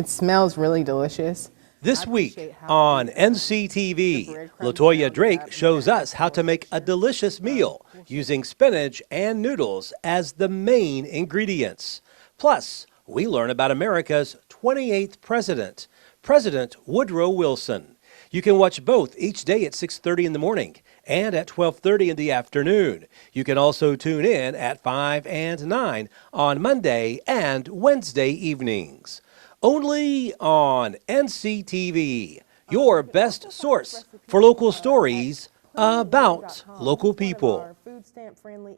It smells really delicious. This week on NCTV, LaToya Drake shows us how to make a delicious meal using spinach and noodles as the main ingredients. Plus, we learn about America's 28th president, President Woodrow Wilson. You can watch both each day at 6:30 in the morning and at 12:30 in the afternoon. You can also tune in at 5 and 9 on Monday and Wednesday evenings. Only on NCTV, your best source for local stories about local people. Food stamp friendly.